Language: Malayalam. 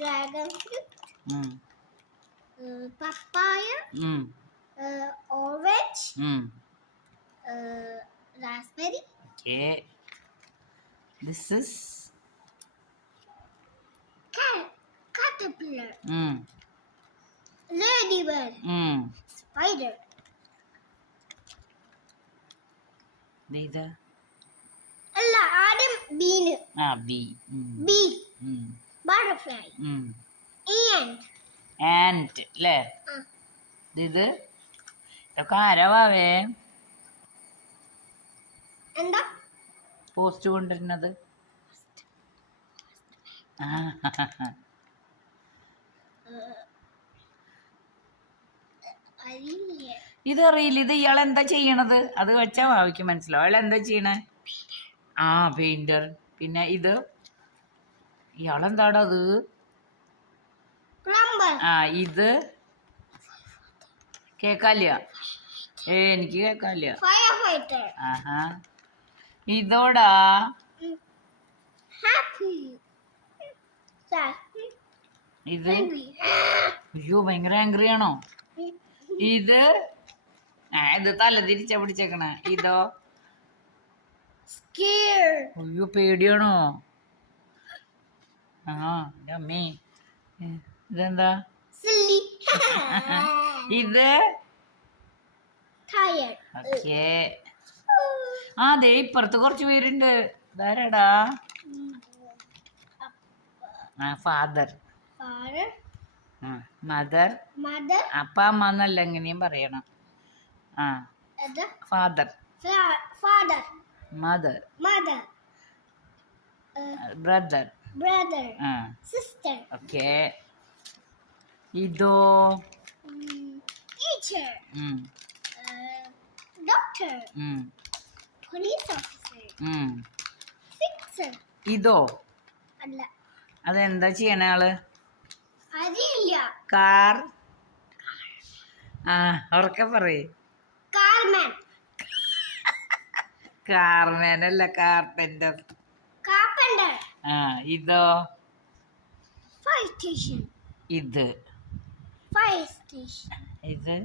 dragon fruit, Mm. papaya, Mm. orange, Mm. raspberry, Okay. This is caterpillar, mm. ladybird, Mm. spider, ഇത് അല്ല ആദ്യം bean, B bee, butterfly, ant, and അല്ലേ ഇത് ഇതൊക്കെ ആരവാവേ എന്താ പോസ്റ്റ് കൊണ്ടിരുന്നത് അറിയില്ലേ ഇത് അറിയില്ല ഇത് ഇയാൾ എന്താ ചെയ്യണത് അത് വെച്ചാ ഭാവിക്ക് മനസ്സിലാവും അയാൾ എന്താ ചെയ്യണേ പെയിന്റർ പിന്നെ ഇത് ഇയാളെന്താടാ അത് പ്ലംബർ, ഇത് കേക്കാല്ല എനിക്ക് കേക്കാല്ല ഫയർ ഫൈറ്റർ, ആഹാ ഇതോടാ ഹാപ്പി, ഇത് അയ്യോ ഭയങ്കര ആംഗ്രി ആണോ ഇത് ഇത് തല തിരിച്ചാ പിടിച്ചേക്കണ ഇതോ scared, അയ്യോ പേടിയാണോ എൻ്റെ അമ്മേ ഇതെന്താ silly, ഇത് tired, ഓക്കേ ദേ ഇപ്പുറത്ത് കുറച്ച് പേരുണ്ട് ഇതാരാടാ ഫാദർ father, മദർ mother, അപ്പ അമ്മ എന്നല്ല എങ്ങനെയും പറയണം father father, mother mother, brother brother, sister, okay ഇതോ teacher, ഉം, doctor, ഉം, police officer, ഉം. fixer, ഇതോ അല്ല അതെന്താ ചെയ്യണ ആള് അറിയില്ല കാർ ഉറക്കെ പറയേ കാർമാൻ, കാർമാൻ അല്ല കാർപ്പൻ്റർ carpenter, ഇതോ fire station, ഇത് fire station, ഇത്